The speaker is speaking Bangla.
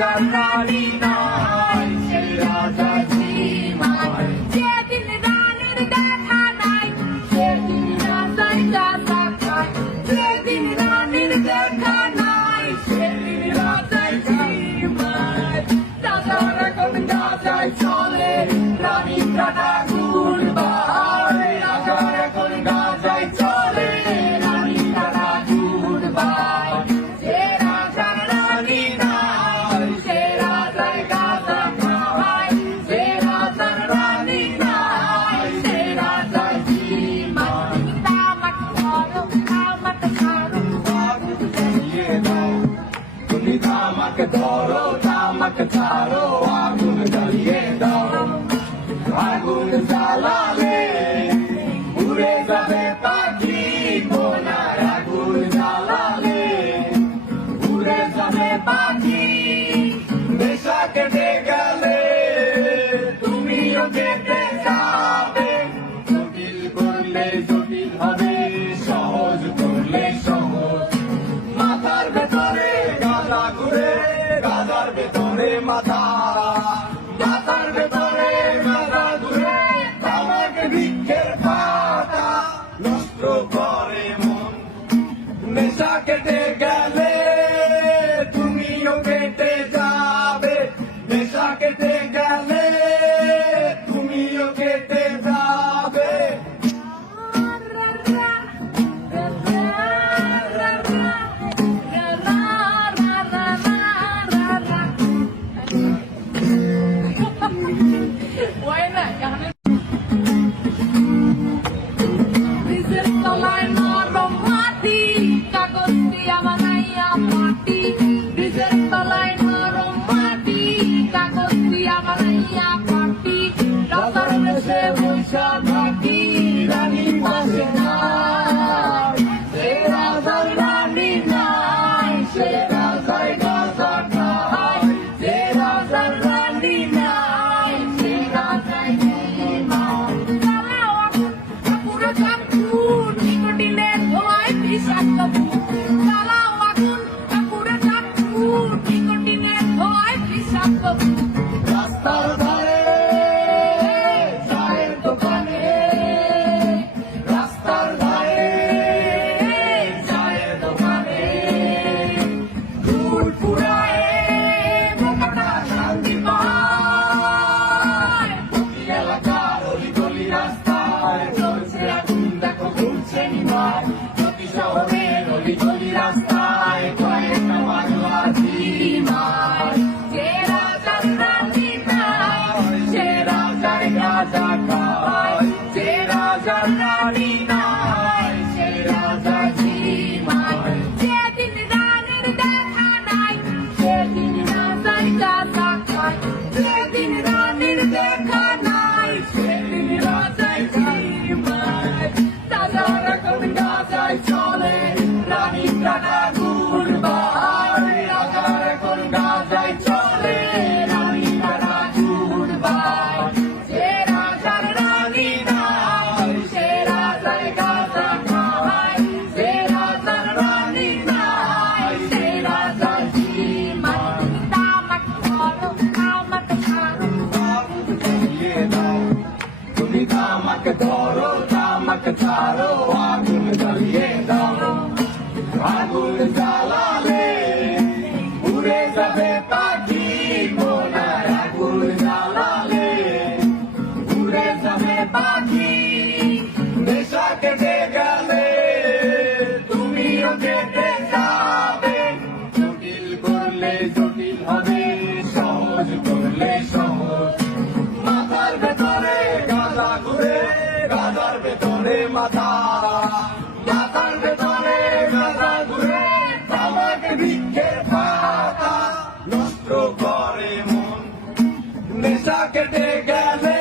রাজার রানী নাই, সে রাজা ঝিমায়। যেদিন রানীর দেখা নাই, সেদিন রাজায় গাঁজা খায়। যেদিন রানীর দেখা নাই, সেদিন রাজায় ঝিমায়। রাজার এখন গাঁজায় চলে, রানী কাটা ঘুরবায়। রাজার এখন গাঁজায় চলে, রানী কাটা ঘুরবায়। সে রাজার রানী নাই, সে রাজায় গাঁজা খায়। সে রাজার রানী নাই, সে রাজায় ঝিমায়। তামাক ধরো, তামাক ছাড়ো, আগুন জ্বালিয়ে দাও। তুমি তামাক ধরো, তামাক ছাড়ো, আগুন জ্বালিয়ে দাও। আগুন জ্বালালে উড়ে যাবে পাখি কোনায়। আগুন জ্বালালে উড়ে যাবে পাখি। নেশা কেটে গেলে তুমিও কেটে যাবে। জটিল করলে জটিল হবে, সহজ করলে সহজ। মাথার ভেতরে গাঁজা ঘুরে, গাঁজার ভেতরে মাথা। মাথার ভেতরে গাঁজা ঘুরে, তামাক বৃক্ষের পাতা নষ্ট করে মন। নেশা কেটে গেলে তুমিও কেটে যাবে। নেশা কেটে গেলে তুমিও কেটে যাবে। Buena, নিজের তলায় নরম মাটি, কাগজ দিয়া বানাইয়া পাটি। নিজের তলায় নরম মাটি, কাগজ দিয়া বানাইয়া পাটি। রাজার দেশে বৈশা থাকি, রানী পাশে নাই। সে রাজার রানী নাই, সে রাজায় গাঁজা খায়। সে রাজার রানী নাই, সে রাজায় ঝিমায়। জ্বালাও আগুন, কাপুরে চাকুর, নিকোটিনের ধোঁয়ায় বিষাক্ত ভূত। জ্বালাও আগুন, কাপুরে চাকুর, নিকোটিনের ধোঁয়ায় বিষাক্ত ভূত। রাস্তার ধারে চায়ের দোকানে, রাস্তার ধারে চায়ের দোকানে। ধুল ফুরায় বোকাটা শান্তি পায়। প্রতি এলাকার অলি গলি রাস্তায় চলছে আগুন, দেখো ঘুরছে নিমায়। প্রতি শহরের অলি গলি রাস্তায় কয়েকটা বাংলা ঝিমায়। যে রাজার রানী নাই, সে রাজার গাঁজা খায়। যে রাজার রানী নাই, সে রাজা ঝিমায়। যেদিন রানীর দেখা নাই, সেদিন রাজায় গাঁজা খায়। যেদিন রানীর দেখা নাই, সেদিন রাজায় ঝিমায়। রাজার এখন গাঁজায় চলে, রানী কাটা ঘুরবায়। রাজার এখন গাঁজায় চলে, রানী কাটা ঘুরবায়। সে রাজার রানী নাই, সে রাজায় গাঁজা খায়। সে রাজার রানী নাই, সে রাজা ঝিমায়। তামাক ধরো, তামাক ছাড়ো, আগুন জ্বালিয়ে দাও। তুমি তামাক ধরো, তামাক ছাড়ো, আগুন জ্বালিয়ে দাও। আগুন জ্বালালে উড়ে যাবে পাখি কোনায়। আগুন জ্বালালে উড়ে যাবে পাখি। নেশা কেটে গেলে তুমিও কেটে যাবে। জটিল করলে জটিল হবে, সহজ করলে সহজ। মাথার ভেতরে গাঁজা ঘুরে, গাঁজার ভেতরে মাথা। মাথার ভেতরে গাঁজা ঘুরে, তামাক বৃক্ষের পাতা নষ্ট করে মন। নেশা কেটে গেলে